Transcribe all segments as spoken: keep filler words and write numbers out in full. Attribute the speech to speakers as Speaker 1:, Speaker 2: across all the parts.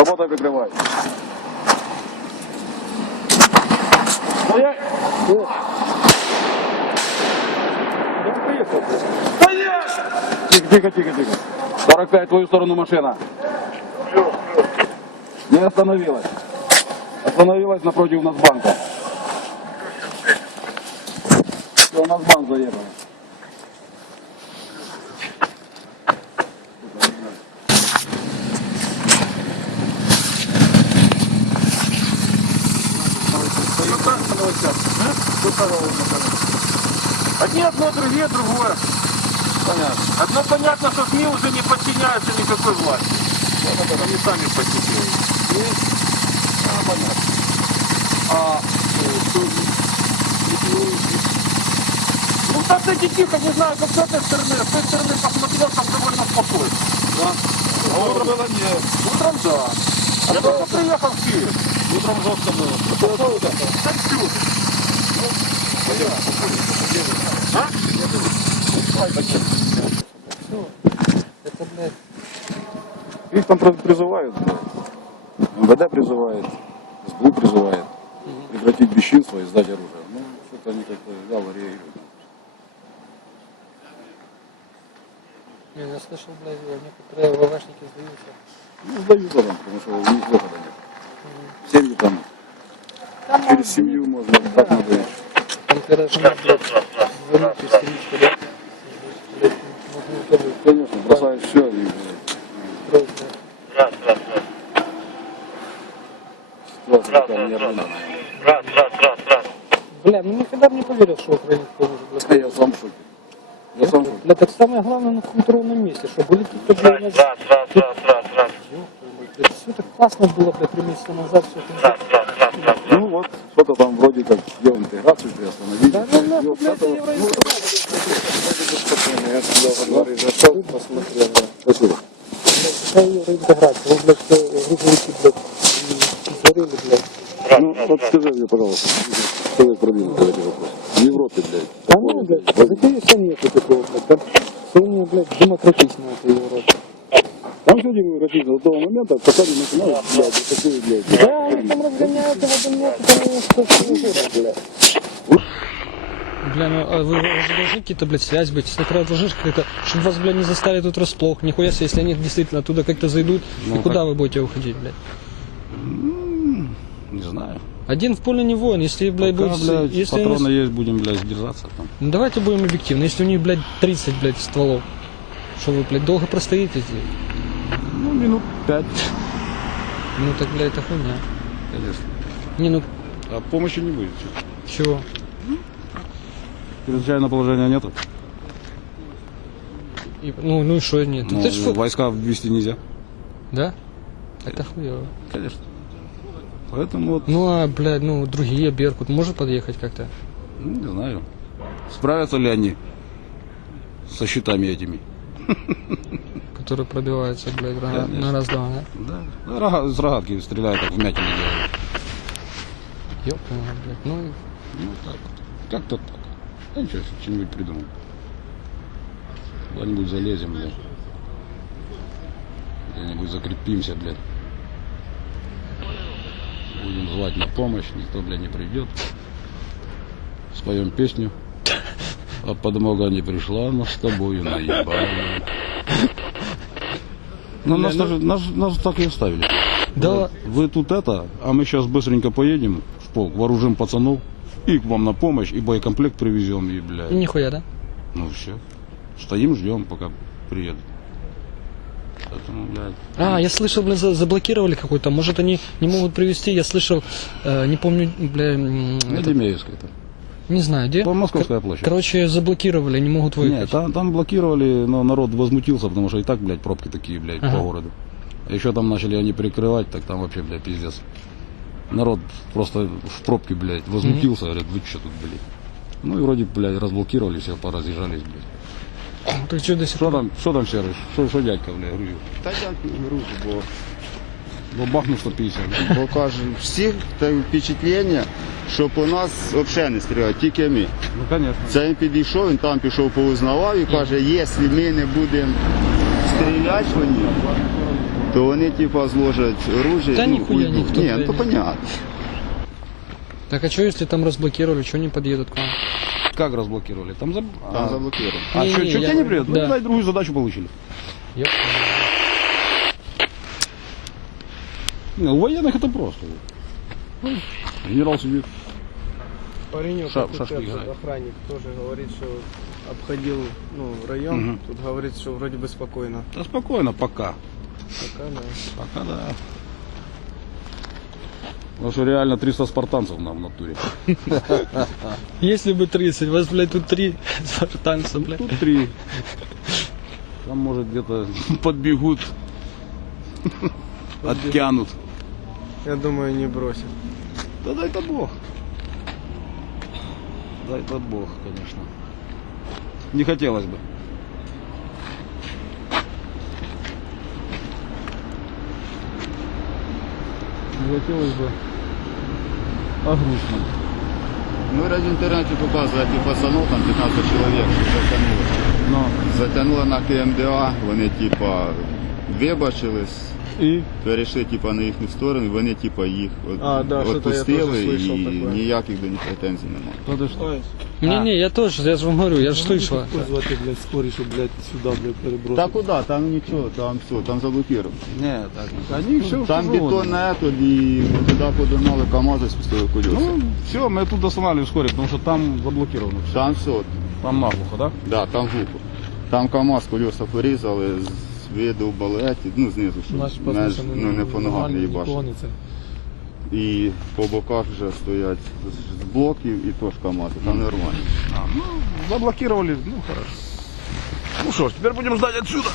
Speaker 1: Работай, прикрывай. Стоять! Тихо, тихо, тихо, тихо. сорок пять, в твою сторону машина. Не остановилась. Остановилась напротив у нас банка. Все, у нас банк заехал.
Speaker 2: Одни одно, другие другое.
Speaker 1: Понятно.
Speaker 2: Одно понятно, что СМИ уже не подчиняются никакой власти. Они сами подчиняются.
Speaker 1: А, понятно.
Speaker 2: А, ну так эти тихо, не знаю, как с этой стороны, с той стороны посмотрел, там довольно спокойно.
Speaker 1: Да. А утром было нет.
Speaker 2: Утром да. А я только приехал в Киев.
Speaker 1: Утром жестко было.
Speaker 2: Какой это? Так плюс. А?
Speaker 3: Это, блядь,
Speaker 1: Их там призывают. МВД призывает, СБУ призывает прекратить бесчинство и сдать оружие. Ну, что-то они как-то вяло реагируют.
Speaker 3: не, я слышал, блядь, некоторые ВВшники сдаются.
Speaker 1: Ну, сдаются там, потому что у них выхода нет. Семьи там,
Speaker 3: Там,
Speaker 1: через семью можно, так надо жить.
Speaker 3: Там, когда жена, блядь, звонит истеричка, да? Блядь, можно тоже
Speaker 1: Конечно, бросаешь все и
Speaker 3: строить, блядь.
Speaker 4: Раз, раз, раз.
Speaker 1: ситуация такая неожиданная.
Speaker 4: Раз, раз, раз, раз.
Speaker 3: Бля, ну никогда бы не поверил, что Украина поможет, блядь.
Speaker 1: А я сам в шоке. Я сам в шоке.
Speaker 3: Бля, так самое главное на контрольном месте, что были какие-то, блядь,
Speaker 4: Раз, раз, раз, раз, раз, раз.
Speaker 3: блядь, все так классно было, блядь, три месяца назад, все это.
Speaker 4: Раз, раз, раз, раз, раз.
Speaker 1: Ну вот, что-то там вроде как делал интеграцию, приостановили.
Speaker 3: Да ну
Speaker 1: И
Speaker 3: нахуй,
Speaker 1: вот
Speaker 3: блядь,
Speaker 1: это вот,
Speaker 3: евроинтеграция.
Speaker 1: я сюда во дворе зашел, посмотрел. Спасибо.
Speaker 3: Какая евроинтеграция? Вы, блядь, что, грузовики, блядь, и творили, блядь.
Speaker 1: Ну, вот скажи мне, пожалуйста, человек продвинутый эти вопросы. В Европе, блядь.
Speaker 3: Да ну, блядь, такие все нету такого, блядь. Там все не, блядь, демократично в этой Европе.
Speaker 1: Там все демократично до того момента, пока не начинают, блядь, вот такую, блядь.
Speaker 3: Да, они там разгоняются в этом месте, там у них что-то не блядь. Бля, ну а вы уже должны какие-то, блядь, связь быть, если ты разложишь как-то, чтобы вас, блядь, не застали тут врасплох, нихуя себе, если они действительно оттуда как-то зайдут,
Speaker 1: Ну,
Speaker 3: и куда
Speaker 1: как?
Speaker 3: вы будете уходить, блядь?
Speaker 1: Не знаю.
Speaker 3: Один в поле не воин, если, блядь,
Speaker 1: Пока,
Speaker 3: будет...
Speaker 1: блядь,
Speaker 3: если они-
Speaker 1: патроны есть, будем, блядь, держаться там.
Speaker 3: Ну давайте будем объективны, если у них, блядь, тридцать, блядь, стволов, что вы, блядь, долго простоите здесь?
Speaker 1: Ну, минут пять,
Speaker 3: Ну так, блядь, это хуйня.
Speaker 1: конечно.
Speaker 3: Не, ну,
Speaker 1: А помощи не будет.
Speaker 3: чего?
Speaker 1: Чрезвычайного положения нету.
Speaker 3: И- ну, ну и что нет?
Speaker 1: Ну,
Speaker 3: Ты ж фу-
Speaker 1: войска ввести нельзя.
Speaker 3: Да? Это хуево.
Speaker 1: Конечно. Поэтому вот,
Speaker 3: Ну, а, блядь, ну, другие, Беркут, может подъехать как-то?
Speaker 1: ну, не знаю, справятся ли они со щитами этими.
Speaker 3: Которые пробиваются, блядь, на,
Speaker 1: Конечно.
Speaker 3: на раз-два, да?
Speaker 1: Да. Ну, рога- с рогатки стреляют, так вмятины делают.
Speaker 3: Ёпта, блядь, ну, и-
Speaker 1: Ну, так вот. Как-то так. Да ничего, что-нибудь придумал. Куда-нибудь залезем, блядь. Где-нибудь закрепимся, блядь. Будем звать на помощь, никто, блядь, не придет. Споем песню. А подмога не пришла, но с тобою наебали. Ну, нас, тоже- нас, нас так и оставили.
Speaker 3: Да.
Speaker 1: Вы тут это, а мы сейчас быстренько поедем в полк, вооружим пацанов, и к вам на помощь, и боекомплект привезем, и, блядь.
Speaker 3: нихуя, да?
Speaker 1: Ну все. Стоим, ждем, пока приедут. Поэтому, блядь.
Speaker 3: А, я слышал, блин, за- заблокировали какой-то, может они не могут привезти, я слышал, э, не помню, бля, м,
Speaker 1: На
Speaker 3: это-
Speaker 1: Демеевской это.
Speaker 3: не знаю, где.
Speaker 1: По Московская площадь.
Speaker 3: Короче, заблокировали, не могут выехать.
Speaker 1: Нет, там, там блокировали, но народ возмутился, потому что и так, блядь, пробки такие, блядь,
Speaker 3: Ага.
Speaker 1: по городу. А еще там начали они перекрывать, так там вообще, блядь, пиздец. Народ просто в пробке, блядь, возмутился, говорят, вы что тут, блядь. Ну и вроде, блядь, разблокировали, все, поразъезжались, блядь.
Speaker 3: Так что до сих
Speaker 1: Що
Speaker 3: пор?
Speaker 1: там, що там Сереж? Що, що дядька, блядь, грузив?
Speaker 5: Та дякую грузу, бо,
Speaker 1: Бо бахнув сто п'ятдесят.
Speaker 5: бо кажуть, всіх таке впечатлення, що по нас взагалі не стріляють, тільки ми.
Speaker 1: Ну, конечно.
Speaker 5: Це він підійшов, він там пішов поузнавав і каже, якщо ми не будемо стріляти по них, то вони типа зложать оружие
Speaker 3: Да
Speaker 5: ну,
Speaker 3: нихуя
Speaker 5: уйдут.
Speaker 3: никто
Speaker 5: Ні,
Speaker 3: туда
Speaker 5: ну то
Speaker 3: не-
Speaker 5: понятно.
Speaker 3: Так а что, если там разблокировали, что не подъедут к вам?
Speaker 1: Как разблокировали? Там, заб...
Speaker 5: Там
Speaker 1: а,
Speaker 5: заблокировано.
Speaker 1: а
Speaker 3: Не,
Speaker 1: что,
Speaker 3: не,
Speaker 1: что
Speaker 3: я-
Speaker 1: тебе не придет?
Speaker 3: да.
Speaker 1: Ну, дай другую задачу получили.
Speaker 3: Я
Speaker 1: Не, у военных это просто. Ну, Генерал сидит.
Speaker 6: Паренек,
Speaker 1: Ша-
Speaker 6: офицер,
Speaker 1: шашки играет.
Speaker 6: охранник, тоже говорит, что обходил ну, район.
Speaker 1: Мгм.
Speaker 6: Тут говорит, что вроде бы спокойно.
Speaker 1: Да спокойно, пока.
Speaker 6: Пока, да.
Speaker 1: Пока да. Потому что реально триста спартанцев нам в натуре.
Speaker 3: Если бы тридцать, вас, блядь, тут три спартанца, блядь.
Speaker 1: Тут три. Там, может, где-то подбегут, оттянут.
Speaker 6: Я думаю, не бросит.
Speaker 1: Да дай-то Бог. Дай-то Бог, конечно. Не хотелось бы. Не хотелось бы. А грустно.
Speaker 5: Ну, ради в інтернеті показує, як пацанов, там п'ятнадцять чоловік, що затягнули.
Speaker 1: Но.
Speaker 5: Затягнули на КМДА, вони типа вибачились,
Speaker 1: И?
Speaker 5: перейшли типа на їхню сторону, і вони типа їх от,
Speaker 6: А, да, що-то я
Speaker 5: відпустили
Speaker 6: теж слышав
Speaker 5: і
Speaker 6: таке.
Speaker 5: ніяких до них претензій немає.
Speaker 1: Да ты что?
Speaker 3: Не-не, я тоже, я же вам говорю, я же слышала.
Speaker 2: Позвати, блядь, скорі, щоб, блядь, сюди, блядь, перебросити.
Speaker 5: Та куди? Там нічого, там все, там заблокировано.
Speaker 1: Нет, так. Они все
Speaker 5: Там бетон на етод і туди подогнали КАМАЗи, спустили колеса.
Speaker 1: Ну, все, мы тут останавливаем вскоре, потому что там заблокировано все.
Speaker 5: Там все,
Speaker 1: Там наглухо, да?
Speaker 5: да, там глупо. Там КАМАЗ колеса порізали, з виду балеті, ну знизу, щоб
Speaker 2: Наші
Speaker 5: не,
Speaker 2: патрульні
Speaker 5: ну, не по ногах не
Speaker 2: нікого
Speaker 5: їбашили.
Speaker 2: не це.
Speaker 5: І по боках вже стоять з блоків і теж КАМАЗи, там нормально.
Speaker 1: А, ну, заблокировали, ну хорошо. Ну что ж, теперь будем ждать отсюда.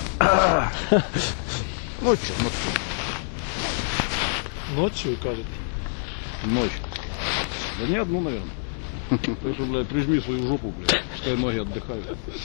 Speaker 1: Ну что, ну что,
Speaker 2: Ночі, ви кажете?
Speaker 1: ночь. Да не одну, наверное. Ты что, блядь, прижми свою жопу, блядь, пускай ноги отдыхают.